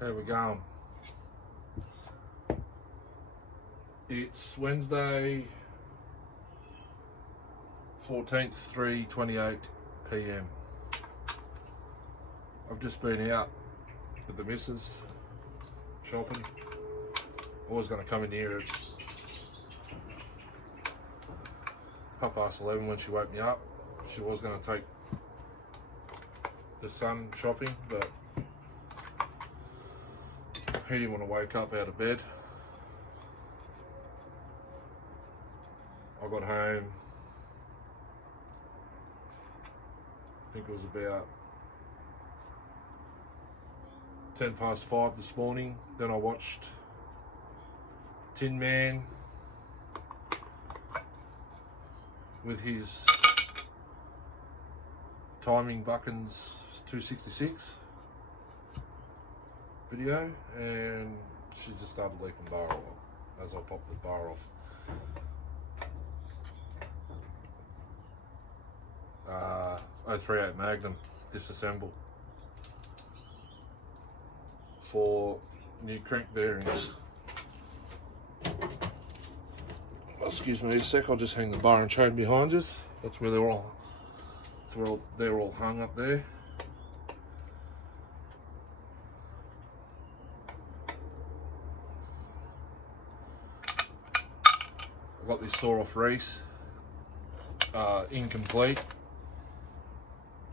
How we going? It's Wednesday, 14th, 3:28 p.m. I've just been out with the missus shopping. I was going to come in here at 11:30 when she woke me up. She was going to take the son shopping, but he didn't want to wake up out of bed. I got home, I think it was about 5:10 this morning. Then I watched Tin Man with his timing Buckins 266 video, and she just started leaking bar oil as I popped the bar off. 038 Magnum disassemble for new crank bearings. Excuse me a sec, I'll just hang the bar and chain behind us. That's where they're all hung up there. I've got this saw off Reese, incomplete.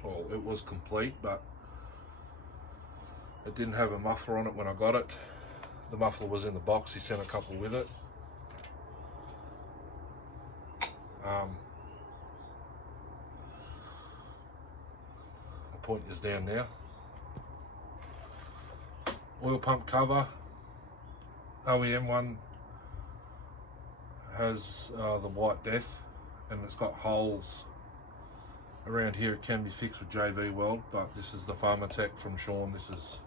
Well, it was complete, but it didn't have a muffler on it when I got it. The muffler was in the box, he sent a couple with it. I'll point this down now. Oil pump cover, OEM one has the White Death, and it's got holes around here. It can be fixed with JB Weld, but this is the Pharmatech from Sean. This is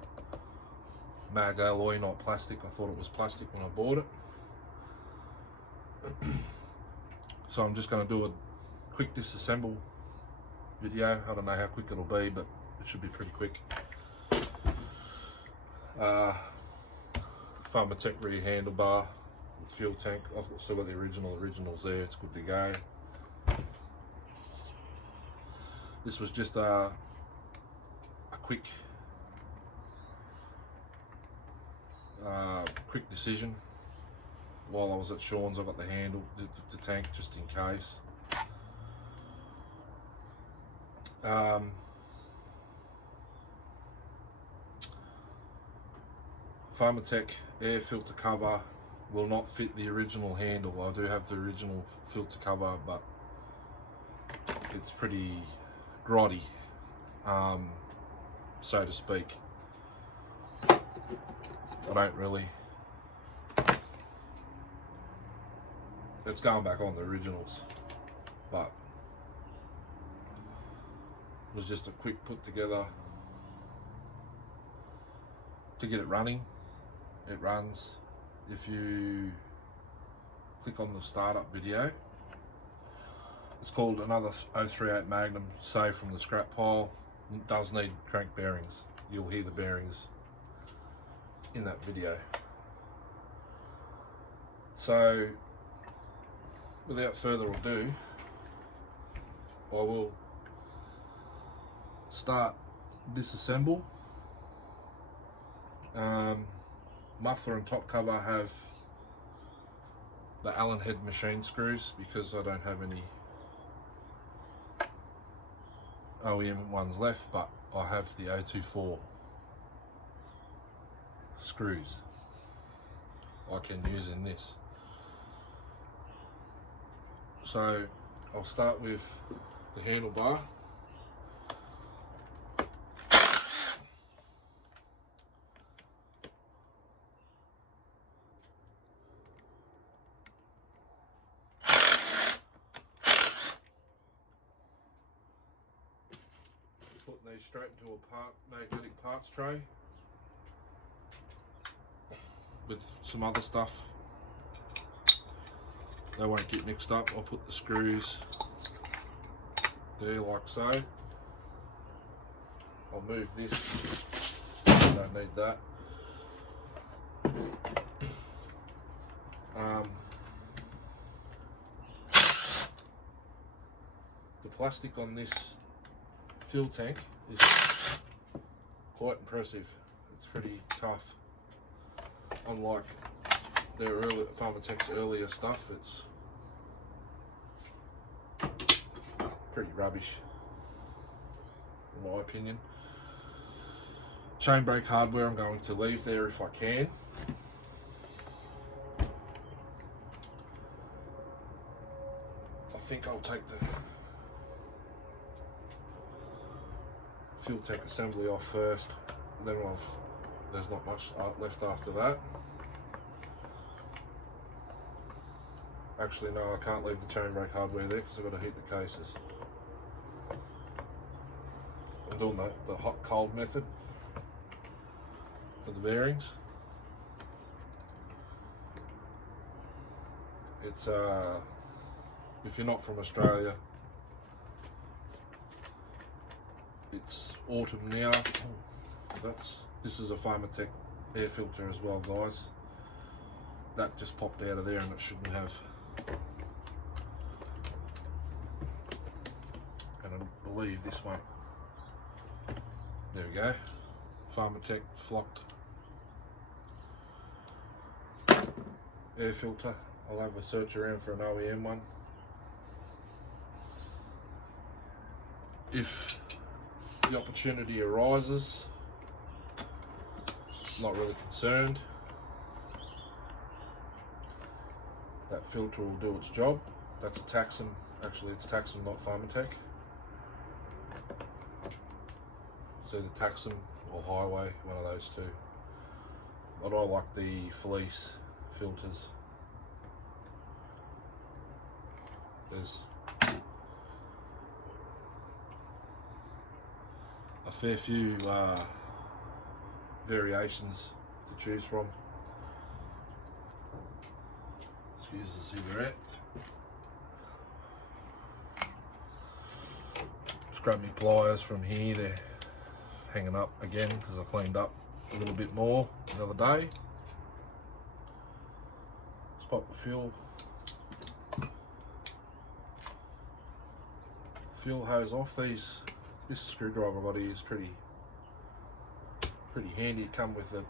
mag alloy, not plastic. I thought it was plastic when I bought it. So I'm just going to do a quick disassemble video. I don't know how quick it'll be, but it should be pretty quick. Pharmatech rear handlebar, fuel tank. I've still got the originals there. It's good to go. This was just a quick decision. While I was at Sean's, I got the handle, the tank, just in case. Pharmatech air filter cover will not fit the original handle. I do have the original filter cover, but it's pretty grotty, so to speak. I don't really. It's going back on the originals, but it was just a quick put together to get it running. It runs. If you click on the startup video, it's called another 038 Magnum saved from the scrap pile. It does need crank bearings. You'll hear the bearings in that video. So without further ado, I will start disassemble. Muffler and top cover have the Allen head machine screws because I don't have any OEM ones left, but I have the 024 screws I can use in this. So I'll start with the handlebar. Putting these straight into a magnetic parts tray with some other stuff. They won't get mixed up. I'll put the screws there like so. I'll move this, don't need that. The plastic on this fuel tank is quite impressive. It's pretty tough. Unlike their early Pharmatech's earlier stuff, it's pretty rubbish in my opinion. Chain brake hardware I'm going to leave there if I can. I think I'll take the fuel tank assembly off first, then there's not much left after that. Actually no, I can't leave the chain brake hardware there because I've got to heat the cases. I'm doing the hot cold method for the bearings. It's if you're not from Australia, it's autumn now. This is a Pharmatech air filter as well, guys. That just popped out of there and it shouldn't have. And I believe this one. There we go. Pharmatech flocked air filter. I'll have a search around for an OEM one. If the opportunity arises, not really concerned. That filter will do its job. That's a Taxon. Actually, it's Taxon, not Pharmatech. It's either Taxon or Highway, one of those two. But I like the fleece filters. There's a fair few variations to choose from. Excuse the cigarette. Just grab me pliers from here. They're hanging up again because I cleaned up a little bit more the other day. Let's pop the fuel hose off. This screwdriver I've got here is pretty handy. It come with a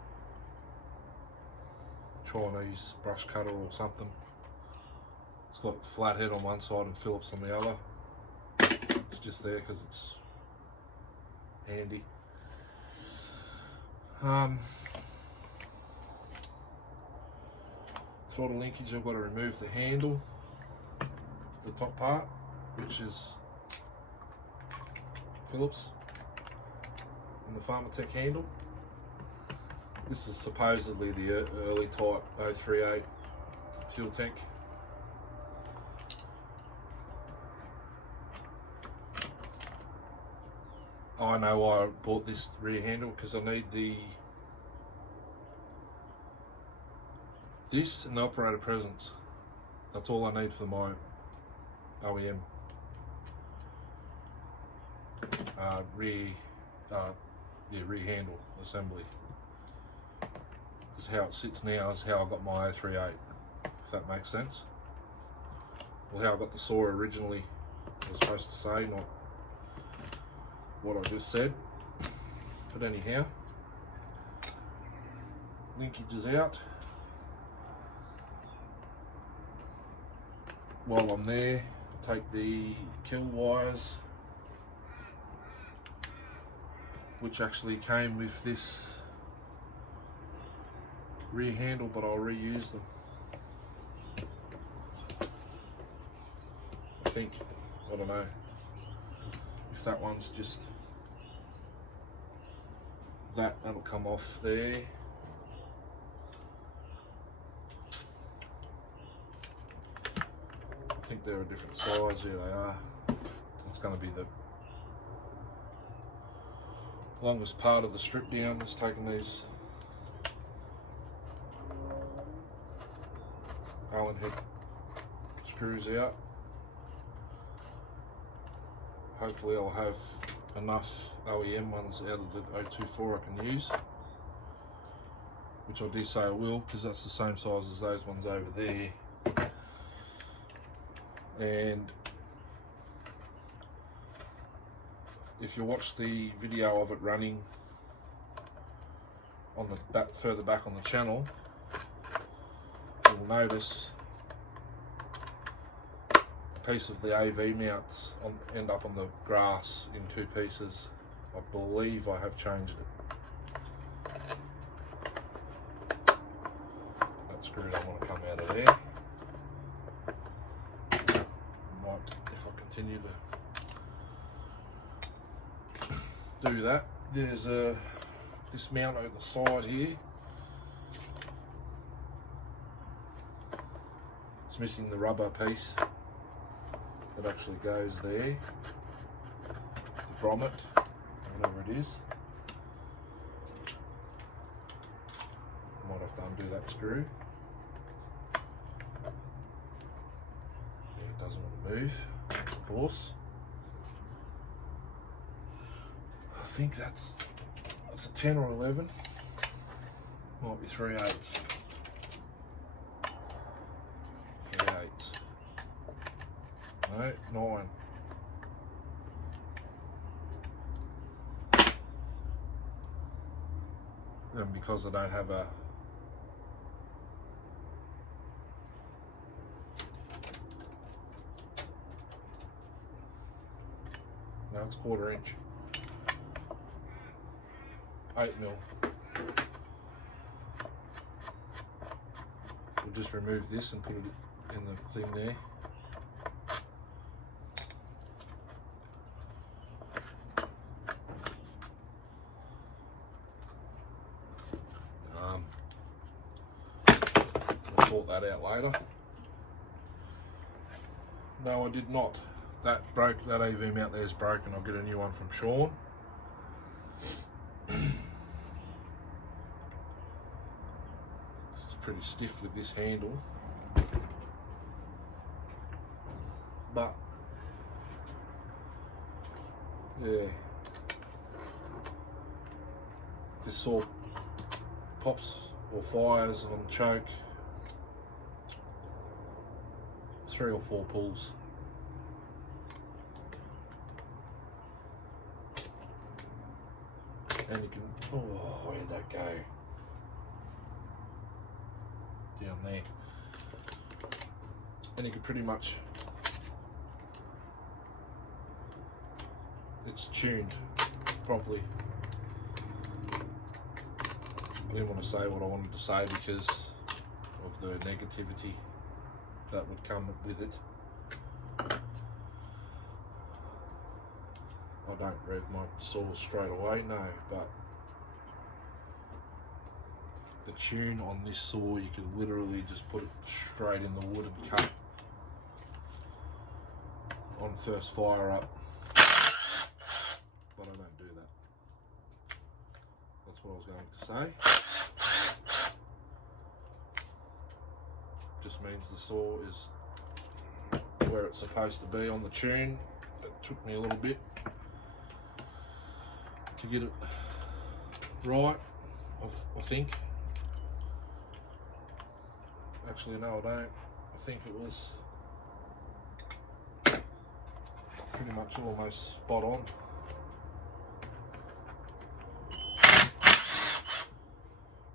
Chinese brush cutter or something. It's got a flat head on one side and Phillips on the other. It's just there because it's handy. Throttle linkage, I've got to remove the handle, the top part, which is Phillips, and the Pharmatech handle. This is supposedly the early type 038 fuel tank. I know why I bought this rear handle, because I need this and the operator presence. That's all I need for my OEM rear handle assembly. Because how it sits now is how I got my 038, if that makes sense. Well, how I got the saw originally, I was supposed to say, not what I just said. But anyhow, linkage is out. While I'm there, take the kill wires, which actually came with this rear handle, but I'll reuse them. I think, I don't know if that one's just that'll come off there. I think they're a different size. Here they are. It's going to be the longest part of the strip down. Is taking these Allen head screws out. Hopefully I'll have enough OEM ones out of the 024 I can use, which I did say I will, because that's the same size as those ones over there. And if you watch the video of it running on the back, further back on the channel, you'll notice a piece of the AV mounts end up on the grass in two pieces. I believe I have changed it. That screw don't want to come out of there. Might, if I continue to do that. There's this mount over the side here. It's missing the rubber piece that actually goes there, the grommet, whatever it is. Might have to undo that screw. Yeah, it doesn't want to move, of course. I think that's a 10 or 11. Might be 3/8. 3/8. No, 9. And because I don't have a no, it's 1/4 inch. 8mm. We'll just remove this and put it in the thing there. We'll sort that out later. No, I did not. That broke. That AV mount there is broken. I'll get a new one from Sean. Pretty stiff with this handle, but yeah, this saw pops or fires on choke 3 or 4 pulls. And you can, oh, where'd that go? Down there, and you can pretty much, it's tuned properly. I didn't want to say what I wanted to say because of the negativity that would come with it. I don't rev my saw straight away, no, but the tune on this saw, you can literally just put it straight in the wood and cut on first fire up, but I don't do that. That's what I was going to say. Just means the saw is where it's supposed to be on the tune. It took me a little bit to get it right, I think. Actually, no, I don't. I think it was pretty much almost spot on.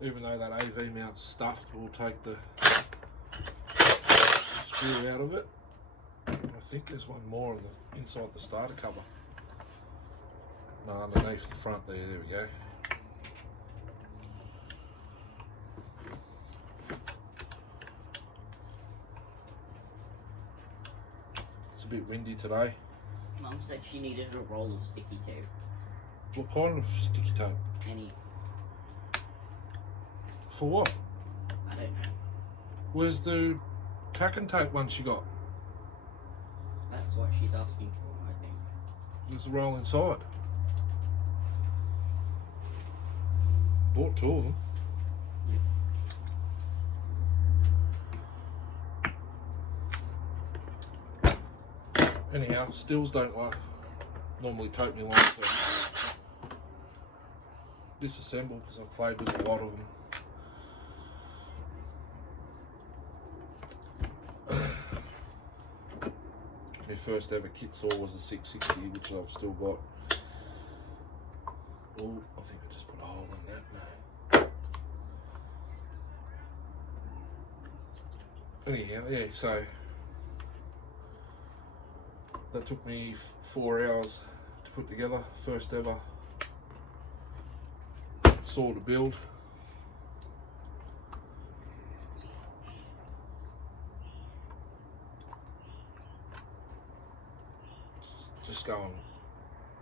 Even though that AV mount's stuffed, we'll take the screw out of it. I think there's one more on the inside the starter cover. No, underneath the front there. There we go. A bit windy today. Mum said she needed a roll of sticky tape. What kind of sticky tape? Any. For what? I don't know. Where's the tack and tape one she got? That's what she's asking for, I think. There's a roll inside. Bought 2 of them. Anyhow, Stihls don't normally take me long to disassemble because I've played with a lot of them. My first ever kit saw was a 660, which I've still got. Oh, I think I just put a hole in that. No. Anyhow, yeah, so that took me 4 hours to put together. First ever saw to build. Just going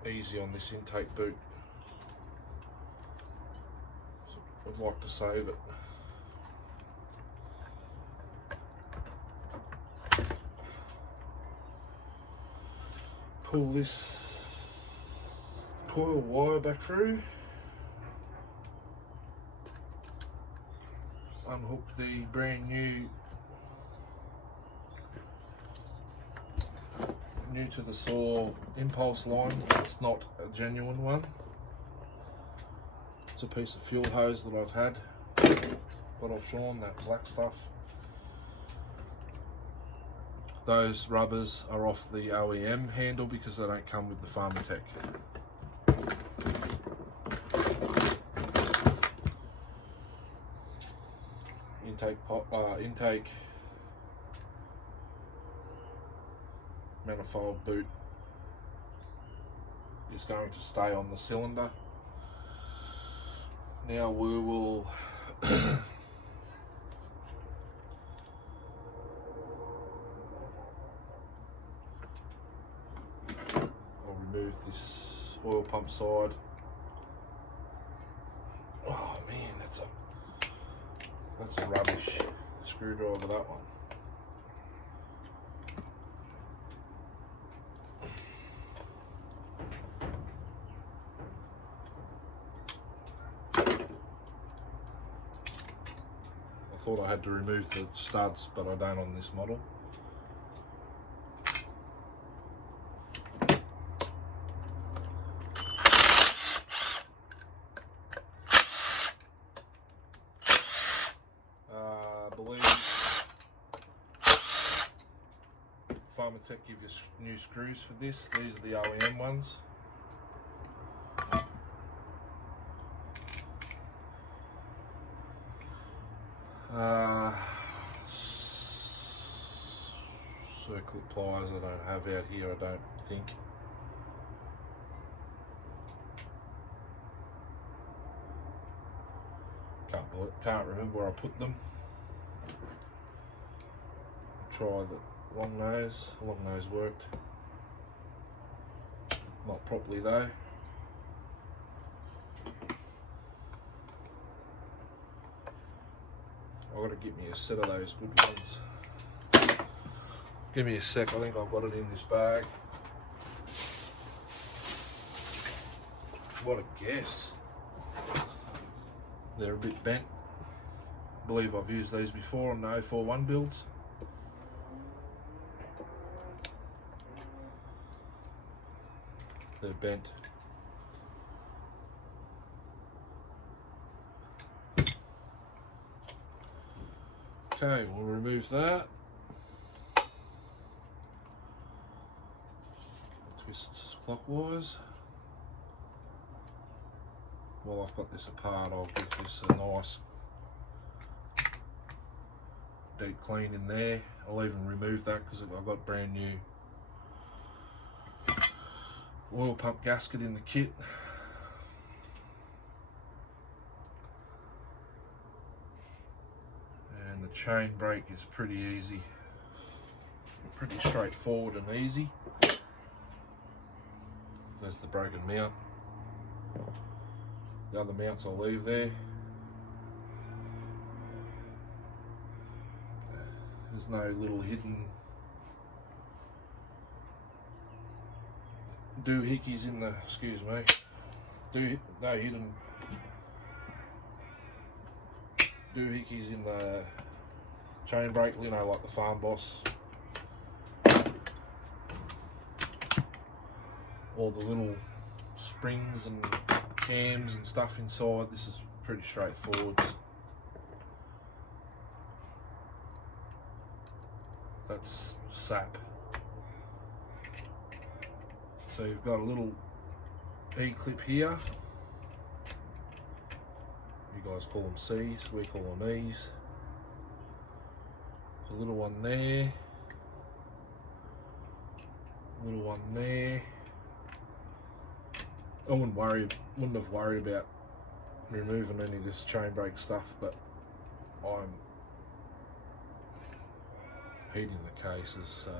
easy on this intake boot. I'd like to save it. Pull this coil wire back through. Unhook the brand new to the saw impulse line. It's not a genuine one. It's a piece of fuel hose that I've had. Got off Sean, that black stuff. Those rubbers are off the OEM handle because they don't come with the Pharmatech. Intake manifold boot is going to stay on the cylinder. Now we will I'll remove this oil pump side. Oh man, that's a rubbish screwdriver, that one. I thought I had to remove the studs, but I don't on this model. I believe Pharmatech give you new screws for this. These are the OEM ones. Circlip pliers I don't have out here, I don't think. Can't remember where I put them. Try the long nose. Long nose worked. Not properly though. I've got to get me a set of those good ones. Give me a sec, I think I've got it in this bag. What a guess. They're a bit bent. I believe I've used these before on the 041 builds. They're bent. Okay, we'll remove that. Twists clockwise. While I've got this apart, I'll give this a nice deep clean in there. I'll even remove that because I've got brand new oil pump gasket in the kit. And the chain brake is pretty easy, pretty straightforward and easy. There's the broken mount. The other mounts I'll leave there. There's no little hidden doohickeys in the, excuse me, no hidden doohickeys in the chain brake, you know, like the Farm Boss. All the little springs and cams and stuff inside. This is pretty straightforward. That's sap. So you've got a little E-clip here. You guys call them C's, we call them E's. There's a little one there. Little one there. I wouldn't have worried about removing any of this chain brake stuff, but I'm heating the cases, so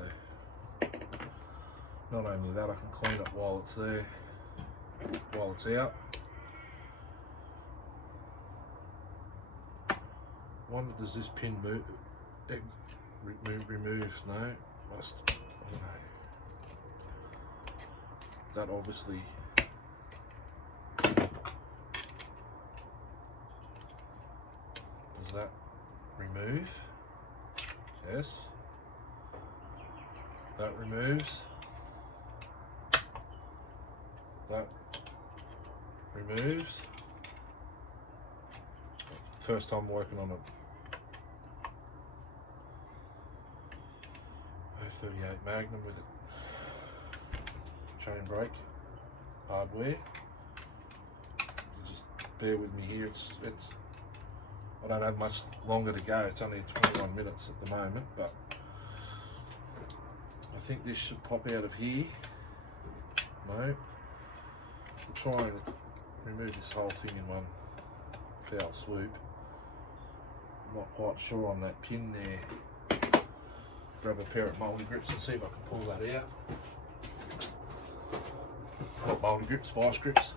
not only that, I can clean it while it's there, while it's out. Wonder, does this pin move? It removes? No, must. I don't know. That obviously. Does that remove? Yes. That removes. That removes. First time working on a 38 Magnum with a chain brake hardware. Just bear with me here. It's I don't have much longer to go. It's only 21 minutes at the moment, but I think this should pop out of here. No. We'll try and remove this whole thing in one foul swoop. I'm not quite sure on that pin there. Grab a pair of multi grips and see if I can pull that out. Not multi grips, vice grips.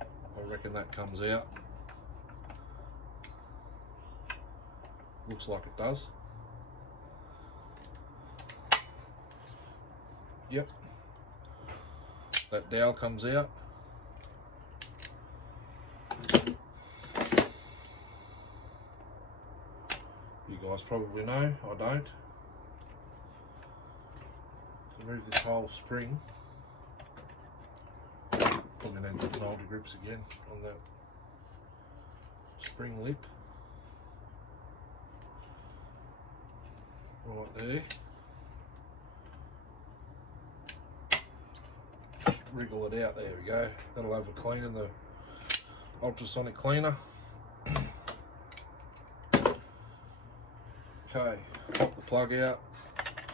I reckon that comes out. Looks like it does. Yep. That dowel comes out. You guys probably know, I don't. Remove this whole spring. Putting into the multi grips again on that spring lip. Right there. Wriggle it out, there we go. That'll have a clean in the ultrasonic cleaner. Okay, pop the plug out.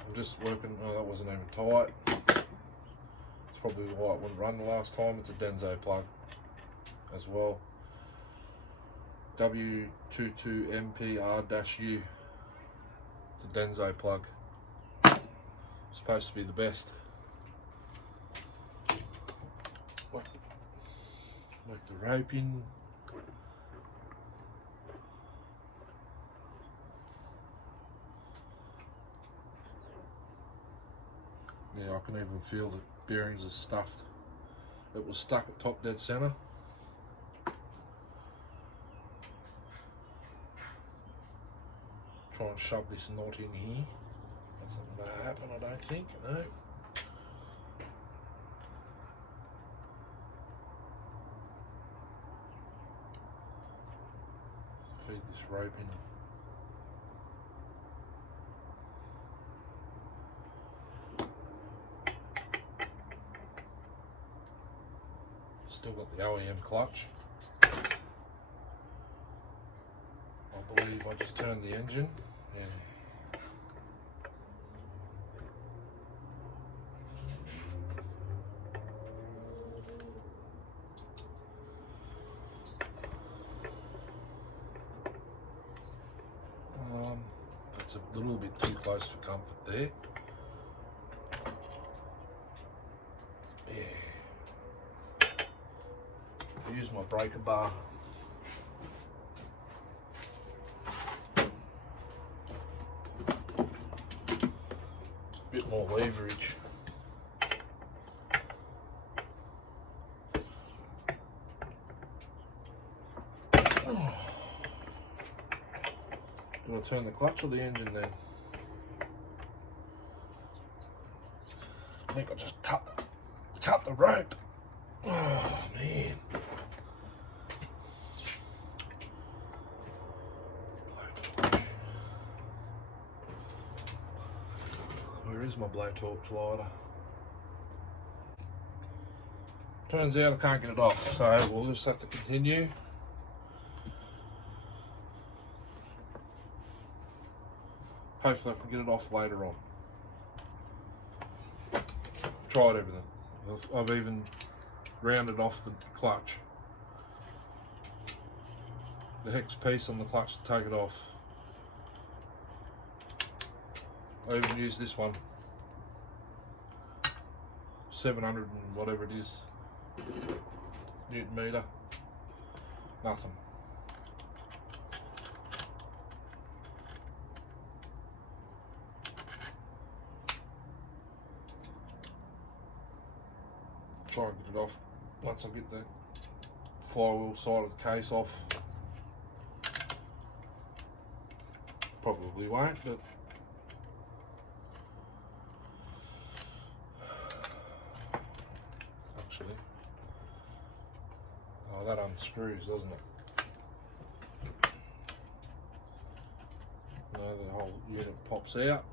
I'm just working, oh, that wasn't even tight. It's probably why it wouldn't run the last time. It's a Denso plug as well. W22MPR-U. It's a Denso plug. It's supposed to be the best. Work the rope in. Yeah, I can even feel the bearings are stuffed. It was stuck at top dead center. Try and shove this knot in here. That's not going to happen, I don't think. No. Feed this rope in. Still got the OEM clutch. I believe I just turned the engine. Yeah. That's a little bit too close for comfort there. Yeah. Use my breaker bar. Bit more leverage. Do I turn the clutch or the engine then? I think I just cut the rope. Oh man. Where is my blowtorch lighter? turns out I can't get it off, so we'll just have to continue. Hopefully I can get it off later on. Tried everything. I've even rounded off the clutch, the hex piece on the clutch to take it off. I even used this one, 700 and whatever it is Newton meter. Nothing. Try and get it off once I get the flywheel side of the case off. Probably won't, but actually, oh, that unscrews, doesn't it? No, the whole unit pops out.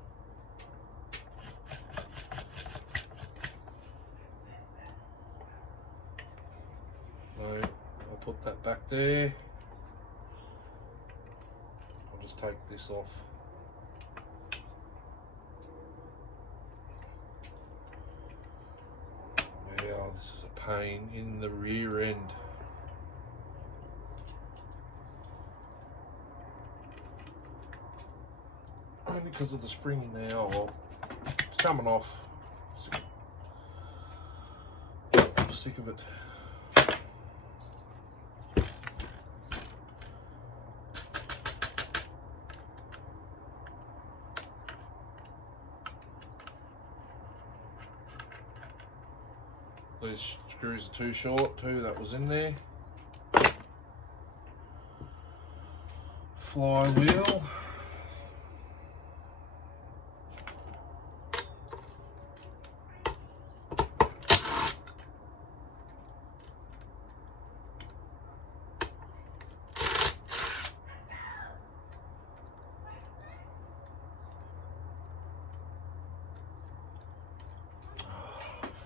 No, I'll put that back there. I'll just take this off. Yeah, this is a pain in the rear end. Only because of the spring in there. Oh well, it's coming off. I'm sick of it. These screws are too short too, that was in there. Flywheel.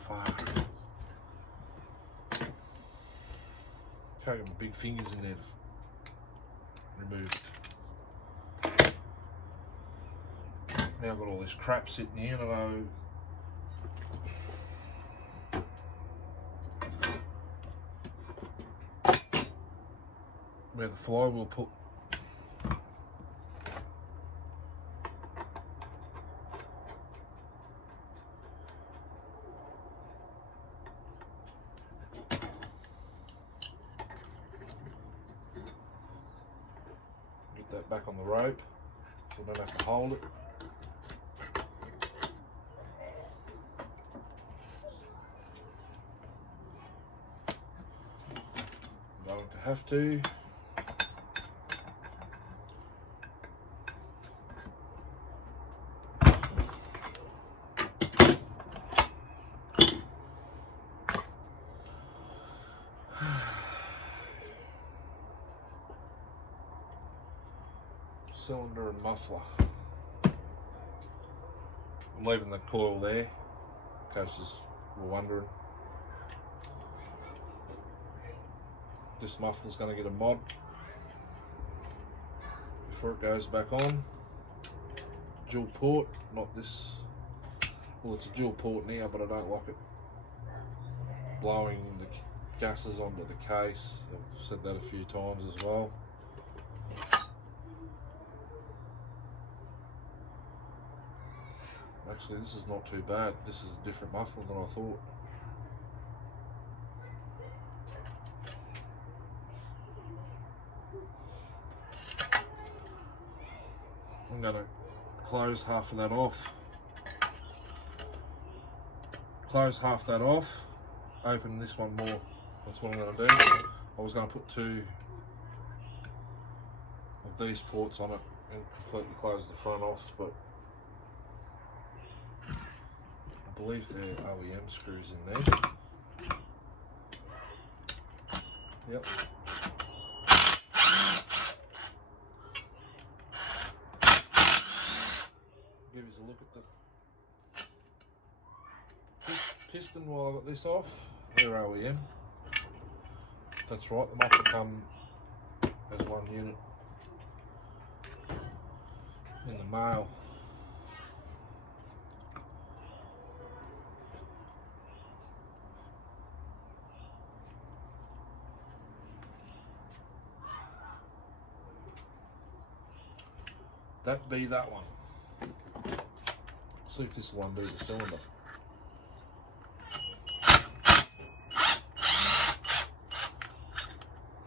Fuck. Can't get my big fingers in there to remove it. Now I've got all this crap sitting here and I know where the flywheel put. That back on the rope so I don't have to hold it. I'm going to have to. Cylinder and muffler. I'm leaving the coil there in case you were wondering. This muffler's going to get a mod before it goes back on. Dual port, not this. Well, it's a dual port now, but I don't like it blowing the gases onto the case. I've said that a few times as well. Actually, this is not too bad. This is a different muffler than I thought. I'm going to close half of that off. Close half that off. Open this one more. That's what I'm going to do. I was going to put 2 of these ports on it and completely close the front off, but I believe they're OEM screws in there. Yep. Give us a look at the piston while I got this off. They're OEM. That's right, they must come as one unit in the mail. That be that one. See if this will undo the cylinder.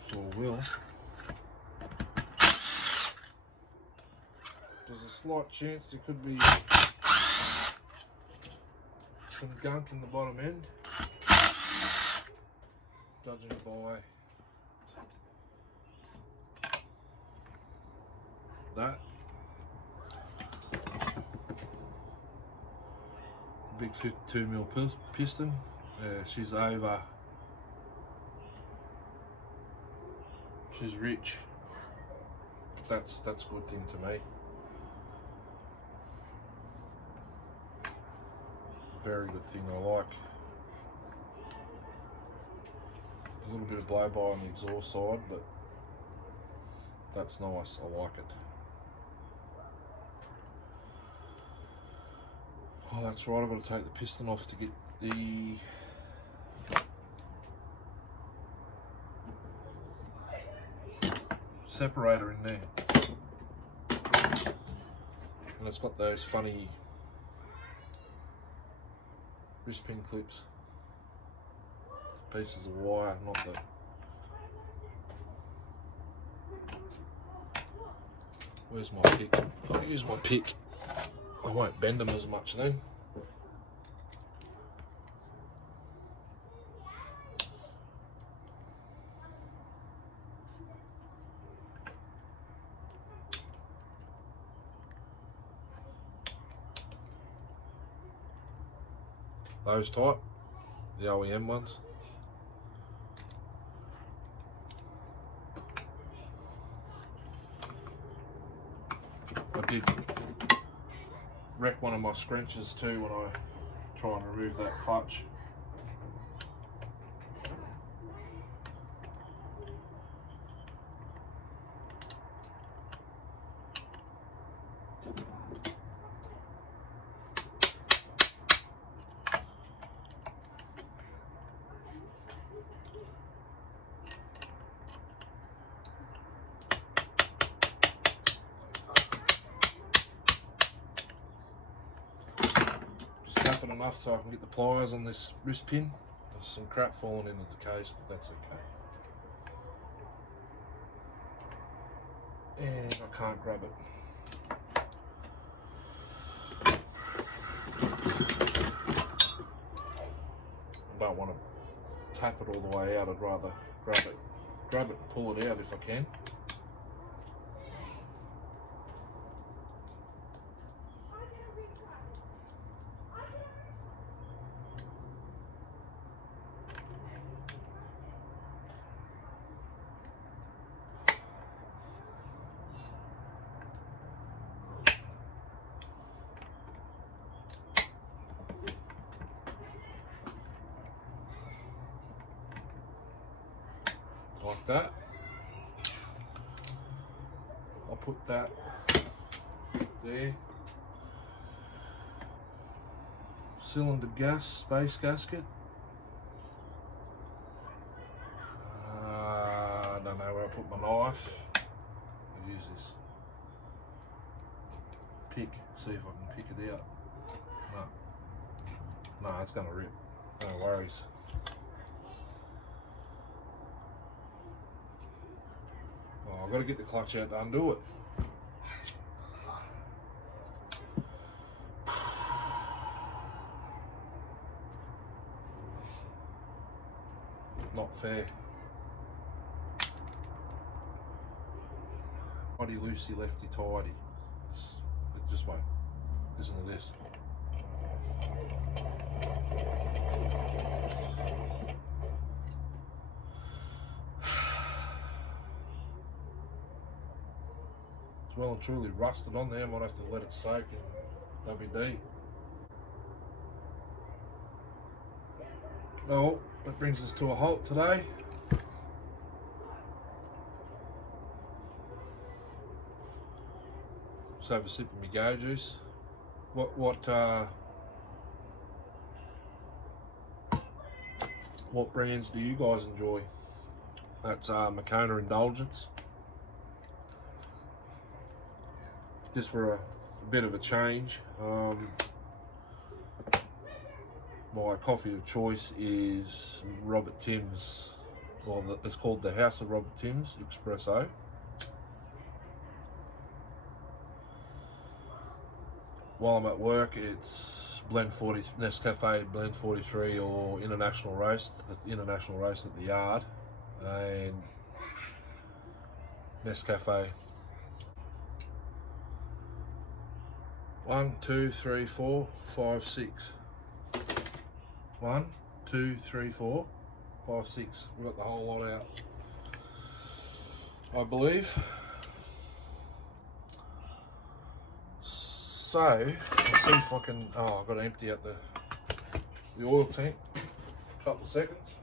Sure will. There's a slight chance there could be some gunk in the bottom end, judging by that. Big 52mm piston. She's over. She's rich. That's a good thing to me. Very good thing, I like. A little bit of blow by on the exhaust side, but that's nice, I like it. Oh, that's right, I've got to take the piston off to get the separator in there. And it's got those funny wrist pin clips. Pieces of wire, not the... Where's my pick? I'll use my pick. I won't bend them as much then. Those type, the OEM ones. I did wreck one of my scrunches too when I try and remove that clutch. Enough so I can get the pliers on this wrist pin. There's some crap falling into the case, but that's okay. And I can't grab it. I don't want to tap it all the way out. I'd rather grab it and pull it out if I can. Like that. I'll put that there. Cylinder space gasket. I don't know where I put my knife. I'll use this pick, see if I can pick it out. No, it's gonna rip. No worries. Oh, I've got to get the clutch out to undo it. Not fair. Righty loosey, lefty tidy. It just won't. Listen to this. It's well and truly rusted on there. I might have to let it soak in WD. Oh, that brings us to a halt today. Just have a sip of my go juice. What brands do you guys enjoy? That's Makona Indulgence. Just for a bit of a change. My coffee of choice is Robert Tim's, it's called the House of Robert Tim's Espresso. While I'm at work, it's Nescafe Blend 43 or International Roast at the yard, and Nescafe. 1, 2, 3, 4, 5, 6. 1, 2, 3, 4, 5, 6. We've got the whole lot out, I believe. So, I'll see if I can, I've got to empty out the oil tank. A couple of seconds.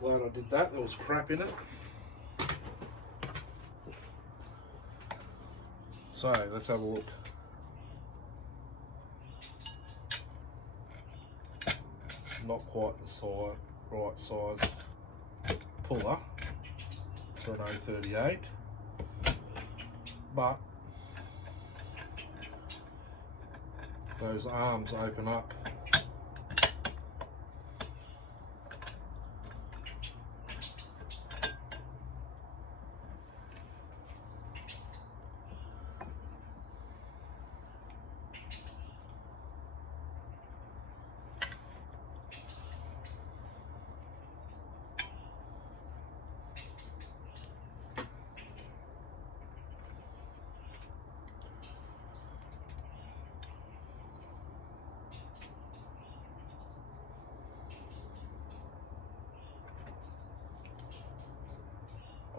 Glad I did that. There was crap in it. So let's have a look. Not quite the right size puller for an 038, but those arms open up.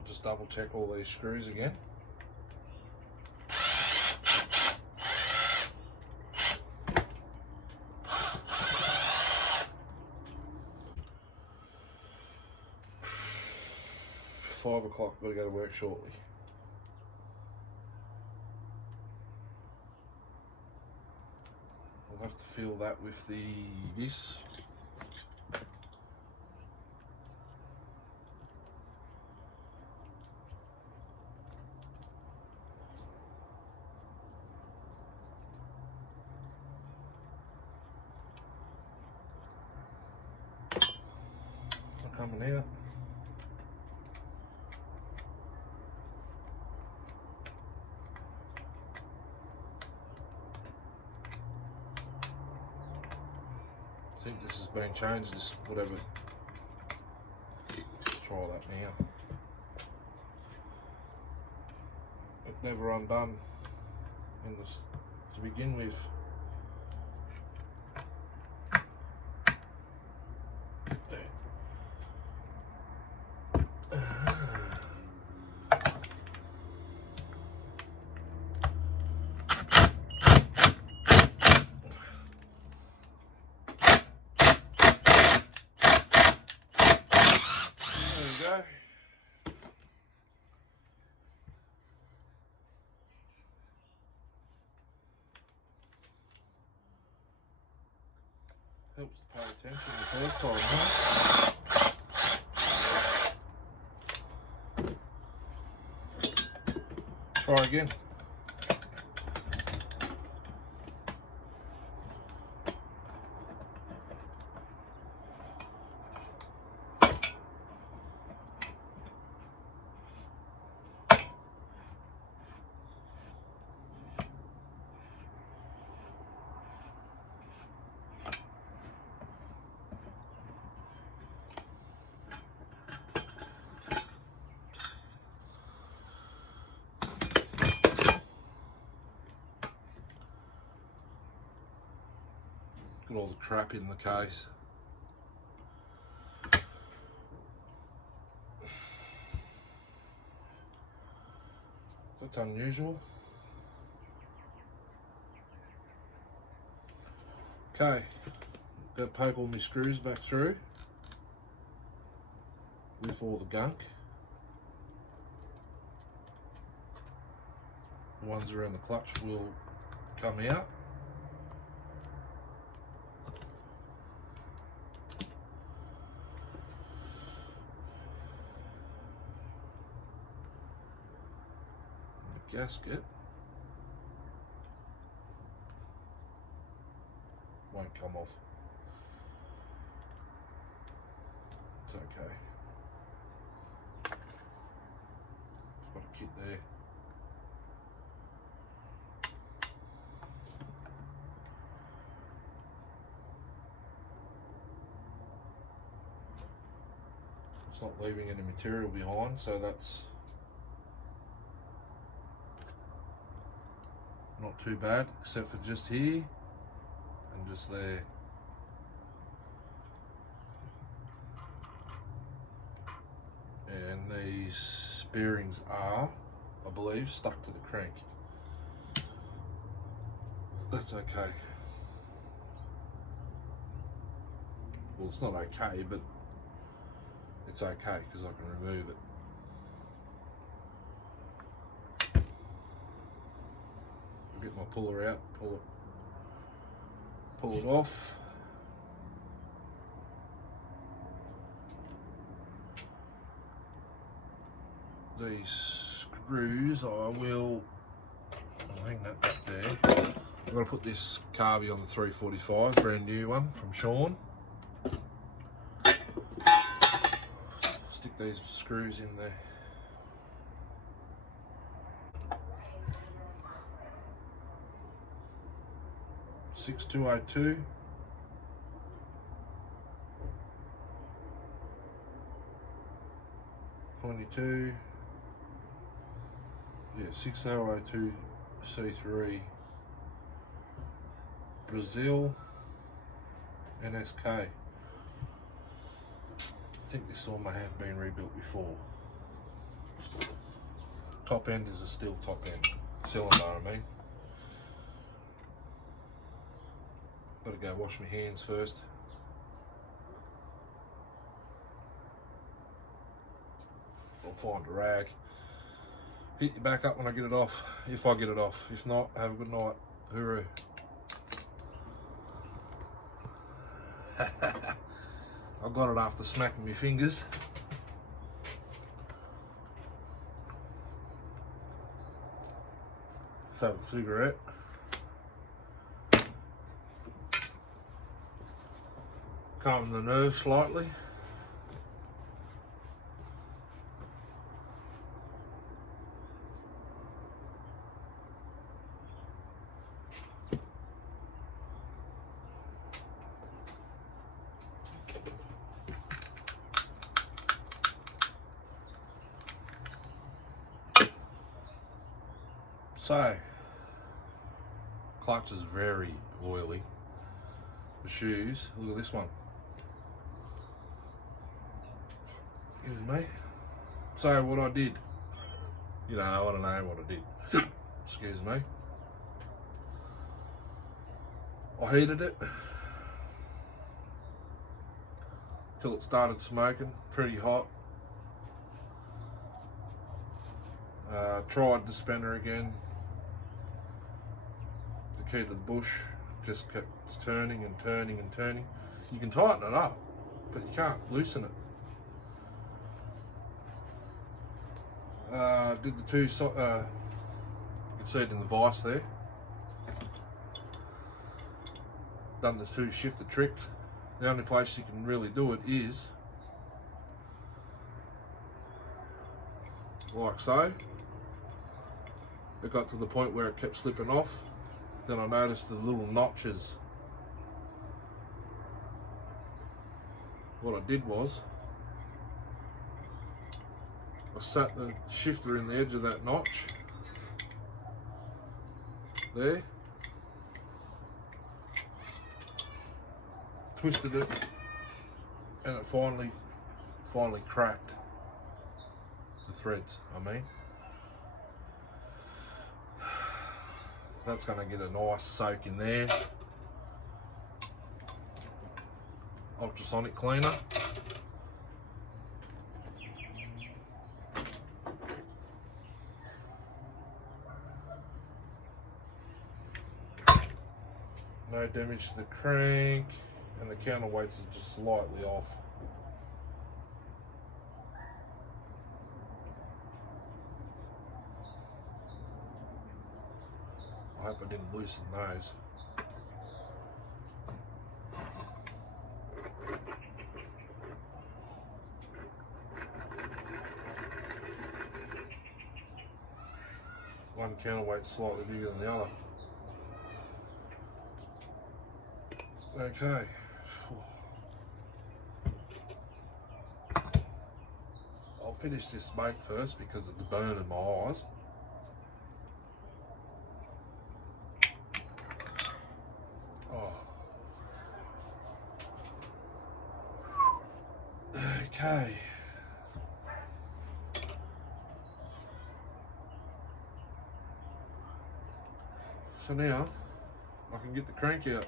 Just double check all these screws again. $5 better go to work shortly. I'll have to fill that with this. Coming out. I think this has been changed, this whatever. Let's try that now. It never undone in this to begin with. Go. Helps to pay attention the first time, huh? Try again. Got all the crap in the case. That's unusual. Okay, got to poke all my screws back through with all the gunk. The ones around the clutch will come out. The gasket won't come off. It's okay. I've got a kit there. It's not leaving any material behind, so that's not too bad, except for just here and just there. And these bearings are, I believe, stuck to the crank. That's okay. Well, it's not okay, but it's okay because I can remove it. I'll get my puller out, pull it off. These screws, I'll hang that back there. I'm going to put this carby on the 345, brand new one from Sean. Stick these screws in there. Six 202. '22. Yeah, 6002 C3 Brazil NSK. I think this one may have been rebuilt before. Top end is a Stihl top end cylinder, I mean. Gotta go wash my hands first. I'll find a rag. Hit you back up when I get it off, if I get it off. If not, have a good night. Hooroo. I got it after smacking my fingers. Let's have a cigarette. Calm the nerves slightly. So, clutch is very oily. The shoes, look at this one. Excuse me. So what I did, you know, I want to know what I did. Excuse me. I heated it till it started smoking, pretty hot. Tried the spinner again. The key to the bush just kept turning and turning and turning. You can tighten it up, but you can't loosen it. Did the two, you can see it in the vise there. Done the two shifter tricks. The only place you can really do it is like so. It got to the point where it kept slipping off. Then I noticed the little notches. What I did was, I sat the shifter in the edge of that notch there, twisted it, and it finally cracked the threads. I mean, that's going to get a nice soak in there. Ultrasonic cleaner. No damage to the crank, and the counterweights are just slightly off. I hope I didn't loosen those. One counterweight's slightly bigger than the other. Okay. I'll finish this smoke first because of the burn in my eyes. Oh. Okay. So now I can get the crank out.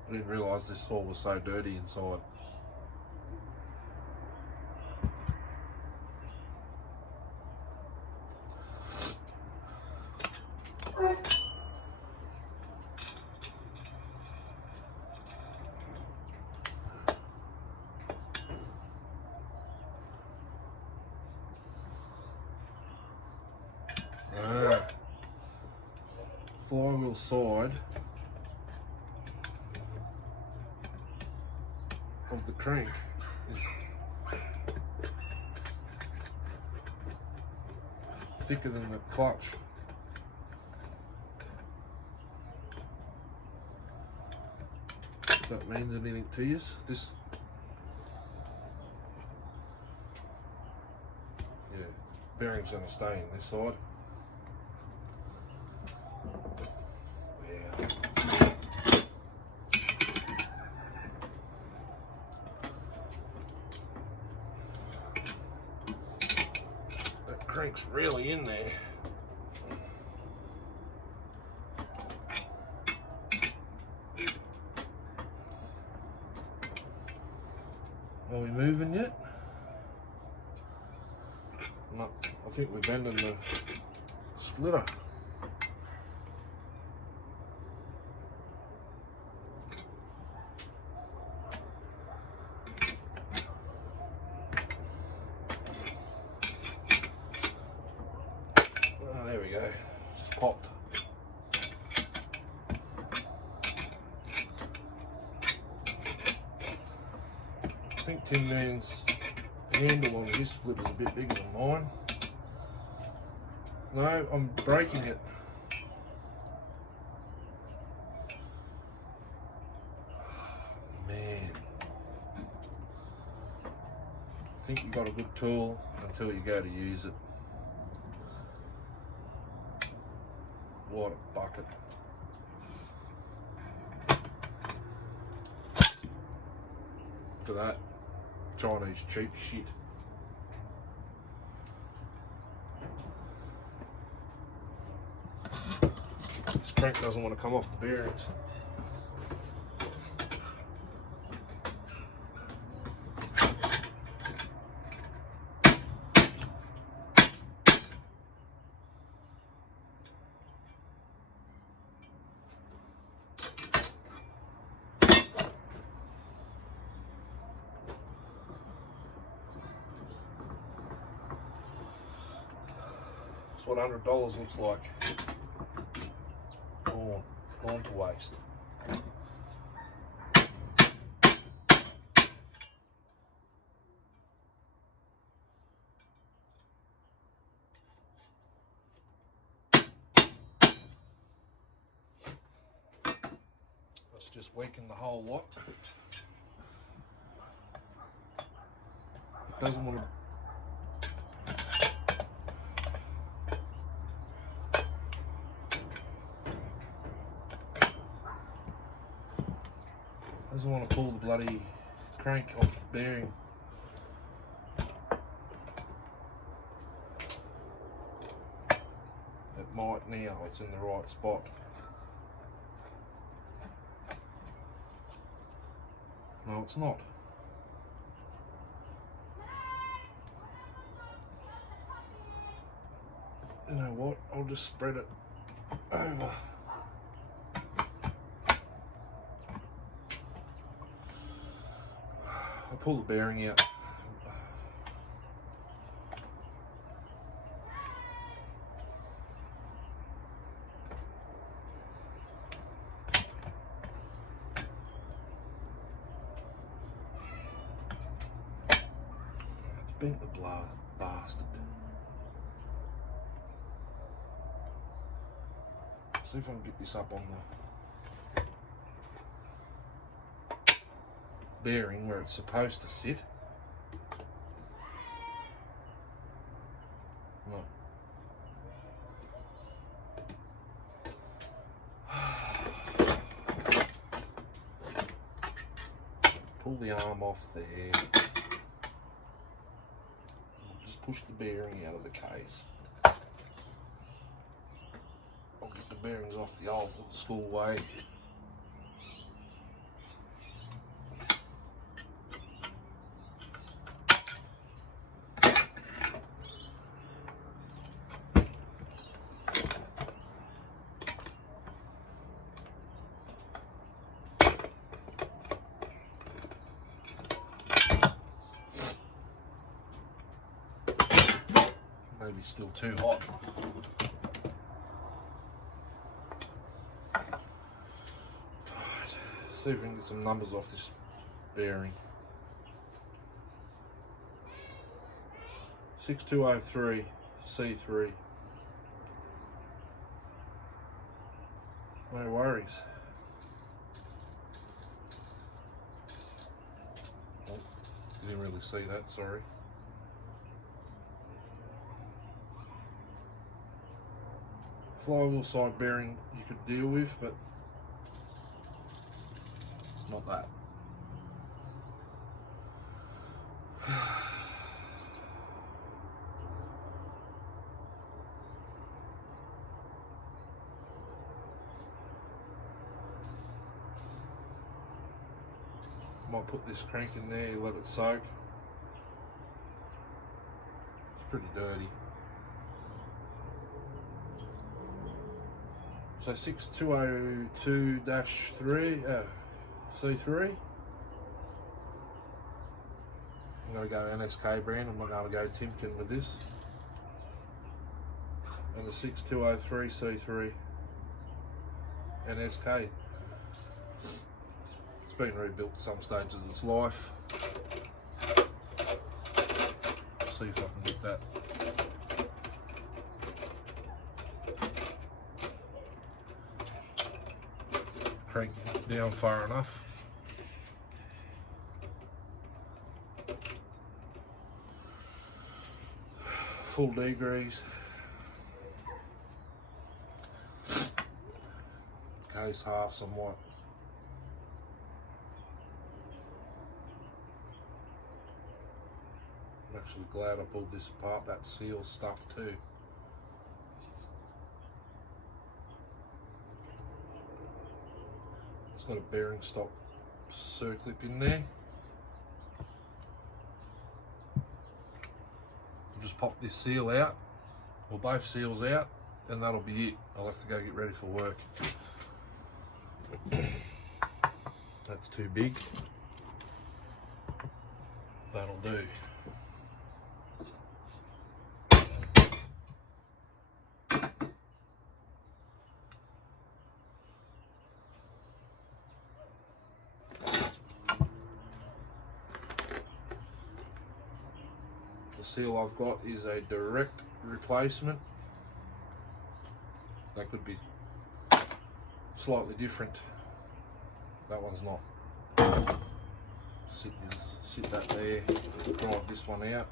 I didn't realise this saw was so dirty inside. Flywheel side of the crank is thicker than the clutch. If that means anything to you, this, yeah, bearing's going to stay in this side. Crank's really in there. Are we moving yet? No, I think we're bending the splitter. There we go, just popped. I think Tin Man's handle on this split is a bit bigger than mine. No, I'm breaking it. Man. I think you've got a good tool until you go to use it. What a bucket. Look at that. Chinese cheap shit. This crank doesn't want to come off the bearings. That's what $100 looks like. Gone to waste. Let's just weaken the whole lot. doesn't want to. Doesn't want to pull the bloody crank off the bearing. It might now, it's in the right spot. No, it's not. You know what, I'll just spread it over. I'll pull the bearing out. It's bent the bastard. See if I can get this up on the bearing where it's supposed to sit. No. Pull the arm off there. Just push the bearing out of the case. I'll get the bearings off the old school way. Maybe still too hot. See if we can get some numbers off this bearing. 6203 C3. No worries. Oh, didn't really see that, sorry. Flywheel side bearing you could deal with, but not that. Might put this crank in there, let it soak. It's pretty dirty. So 6202-3 C3. I'm going to go NSK brand, I'm not going to go Timken with this. And the 6203 C3 NSK. It's been rebuilt at some stage of its life. See if I can get that. Crank down far enough. Full degrees. Case half somewhat. I'm actually glad I pulled this apart. That seal stuff too. It's got a bearing stop circlip in there. I'll just pop this seal out, or both seals out, and that'll be it. I'll have to go get ready for work. That's too big. That'll do. The seal I've got is a direct replacement. That could be slightly different. That one's not. sit that there, drive this one out.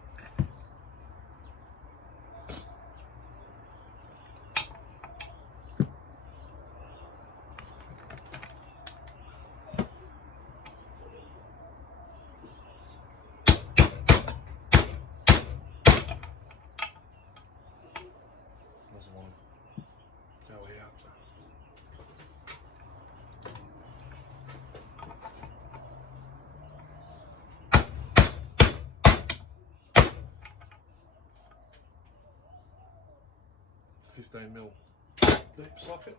Doesn't want to go out. $15mm deep socket.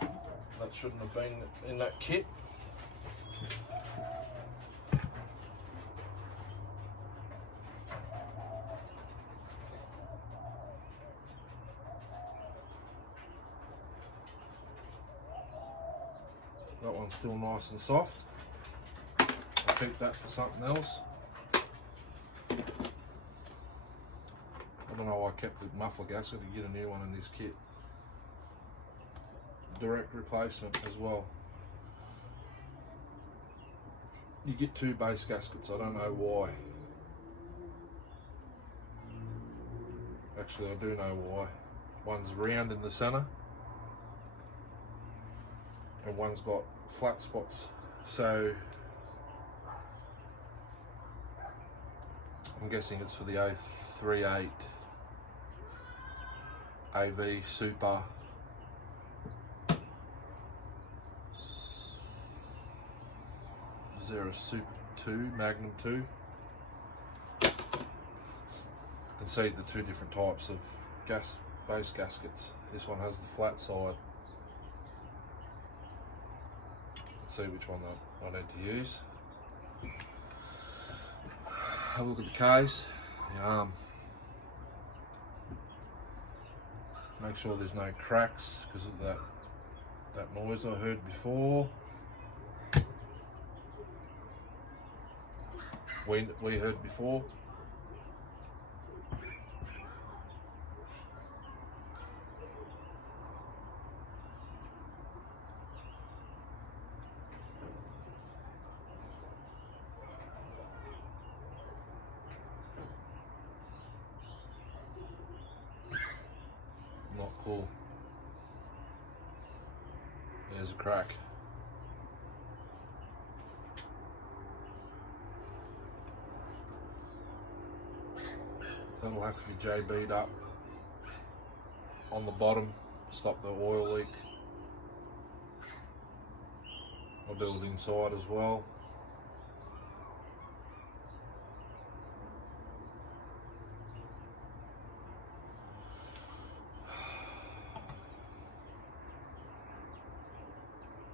That shouldn't have been in that kit. That one's still nice and soft. I'll keep that for something else. I don't know why I kept the muffler gasket to get a new one in this kit. Direct replacement as well. You get two base gaskets, I don't know why. Actually, I do know why. One's round in the center and one's got flat spots. So I'm guessing it's for the 038 AV Super Zero Super 2, Magnum 2. You can see the two different types of base gaskets. This one has the flat side. Let's see which one I need to use. Have a look at the case. Make sure there's no cracks because of that noise I heard before. We heard before. Not cool. There's a crack. That'll have to be JB'd up on the bottom, stop the oil leak. I'll do it inside as well.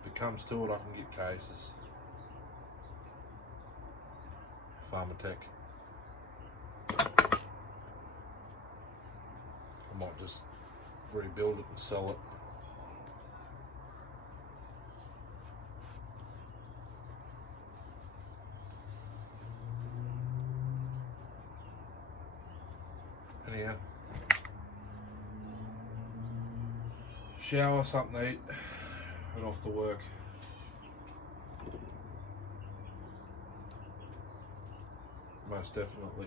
If it comes to it, I can get cases. Pharmatech. I might just rebuild it and sell it. Anyhow, shower, something to eat, and off to work. Most definitely.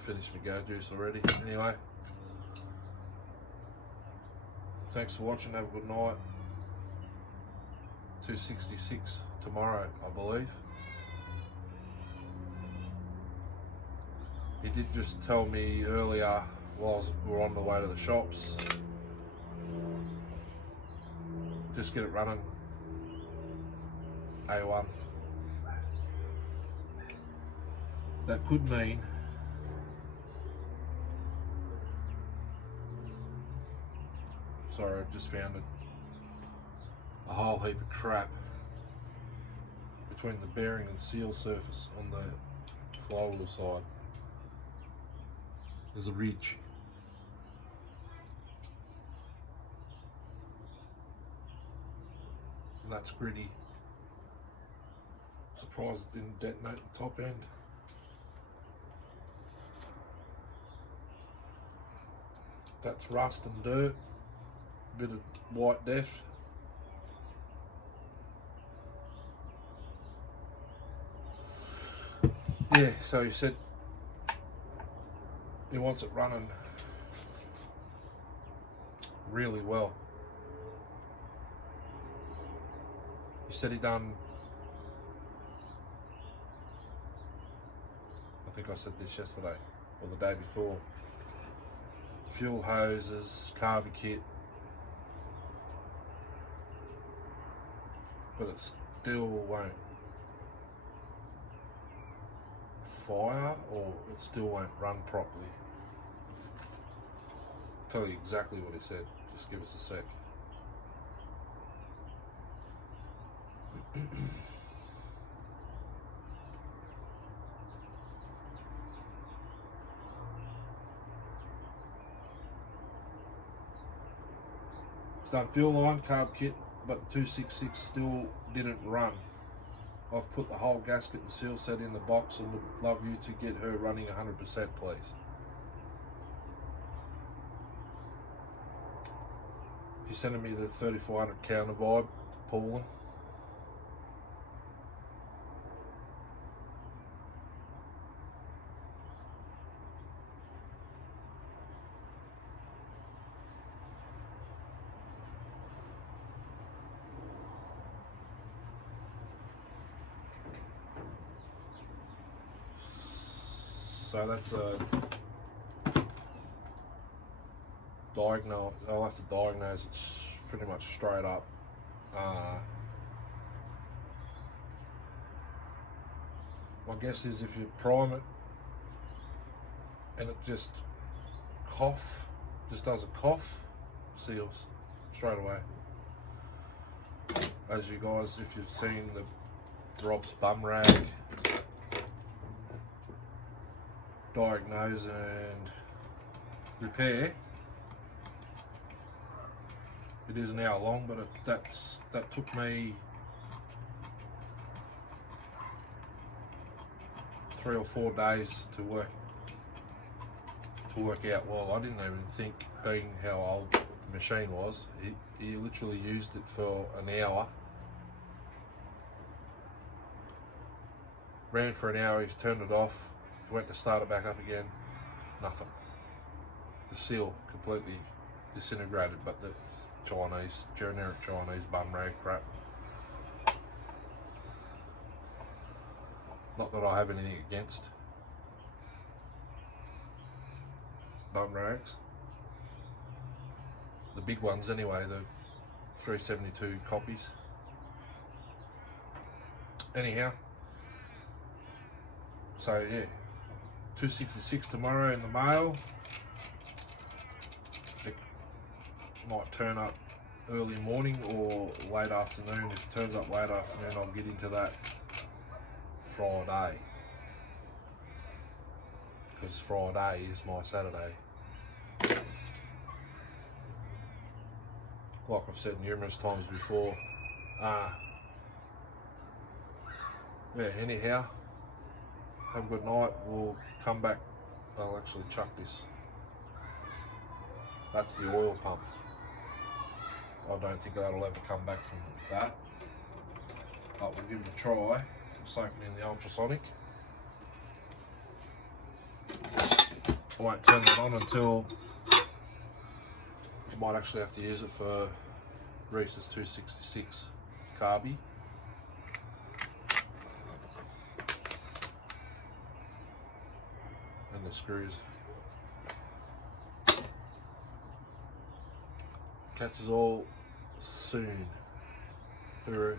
Finished my go juice already. Anyway, thanks for watching. Have a good night. 266 tomorrow, I believe. He did just tell me earlier while we were on the way to the shops, just get it running. A1. That could mean sorry, I've just found a whole heap of crap between the bearing and seal surface on the flywheel side. There's a ridge. And that's gritty. Surprised it didn't detonate the top end. That's rust and dirt, a bit of white death. Yeah, so he said he wants it running really well. He said he done, I think I said this yesterday or the day before, fuel hoses, carby kit, but it still won't fire, or it still won't run properly. I'll tell you exactly what he said, just give us a sec. It's done fuel line, carb kit, but the 266 still didn't run. I've put the whole gasket and seal set in the box and would love you to get her running 100%, please. She's sending me the 3400 counter vibe, Paulin. So that's a diagnose. I'll have to diagnose it pretty much straight up. My guess is if you prime it and it just does a cough, seals straight away. As you guys, if you've seen the Rob's bum rag diagnose and repair, it is an hour long, but that took me 3 or 4 days to work out well. I didn't even think, being how old the machine was, he literally used it for an hour. Ran for an hour, he turned it off, went to start it back up again, nothing. The seal completely disintegrated, but the generic Chinese bum rag crap. Not that I have anything against bum rags. The big ones anyway, the 372 copies. Anyhow, so yeah, 266 tomorrow in the mail. It might turn up early morning or late afternoon. If it turns up late afternoon, I'll get into that Friday, because Friday is my Saturday. Like I've said numerous times before. Yeah, anyhow, have a good night. We'll come back. I'll actually chuck this. That's the oil pump. I don't think that'll ever come back from that, but we'll give it a try. Soak it in the ultrasonic. I won't turn that on until, I might actually have to use it for Reese's 266 carby. And the screws. Catch us all soon. Hooroo.